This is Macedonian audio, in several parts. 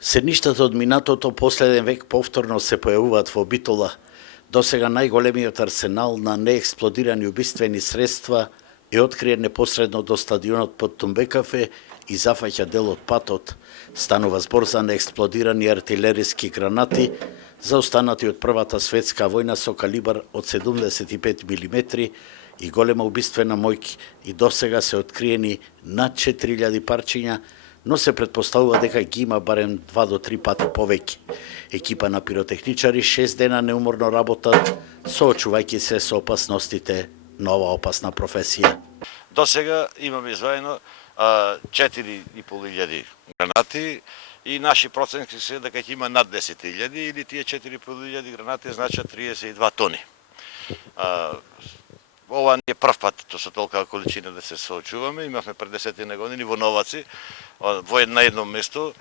Седништата од минатото последен век повторно се појавуваат во Битола. Досега најголемиот арсенал на неексплодирани убиствени средства е откриен непосредно до стадионот под Тумбекафе и зафаќа дел од патот. Станува збор за неексплодирани артилериски гранати, заостанати од Првата светска војна со калибар од 75 мм и голема убиствена моќ, и досега се откриени над 4000 парчиња, но се предпоставува дека ги има барем 2 до 3 пати повеќе. Екипа на пиротехничари 6 дена неуморно работат, соочувајќи се со опасностите на оваа опасна професија. До сега имаме изваено 4500 гранати и наши проценки се дека ќе има над 10.000 или тие 4500 гранати значат 32 тони. Ова не е прв пат со толкова количина да се соочуваме. Имавме пред 10 години во Новаци, на едно место,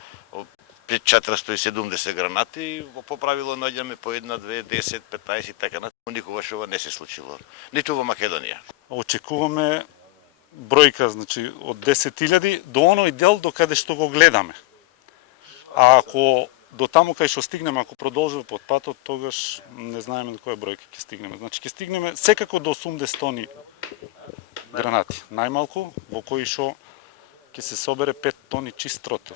470 гранати, по правило наѓаме по 1, 2, 10, 15 и така натаму. Никогаш ова не се случило, ниту во Македонија. Очекуваме бројка, значи од 10.000 до оној дел до каде што го гледаме. А ако до таму кај што стигнеме, ако продолжиме под патот, тогаш не знаеме до која бројка ќе стигнеме. Значи ќе стигнеме секако до 80 тони гранати, најмалку, во кои што ќе се собере 5 тони чист тротил.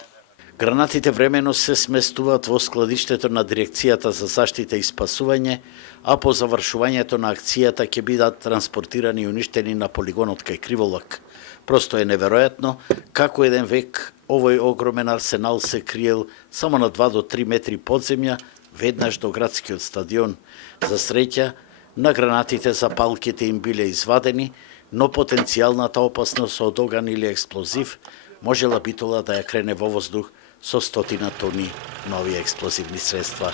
Гранатите времено се сместуваат во складиштето на Дирекцијата за заштита и спасување, а по завршувањето на акцијата ќе бидат транспортирани и уништени на полигонот кај Криволак. Просто е неверојатно како еден век овој огромен арсенал се криел само на 2 до 3 метри подземја, веднаш до градскиот стадион. За среќа, на гранатите запалките им биле извадени, но потенцијалната опасност од оган или експлозив можела Битола да ја крене во воздух со 100 тони нови експлозивни средства.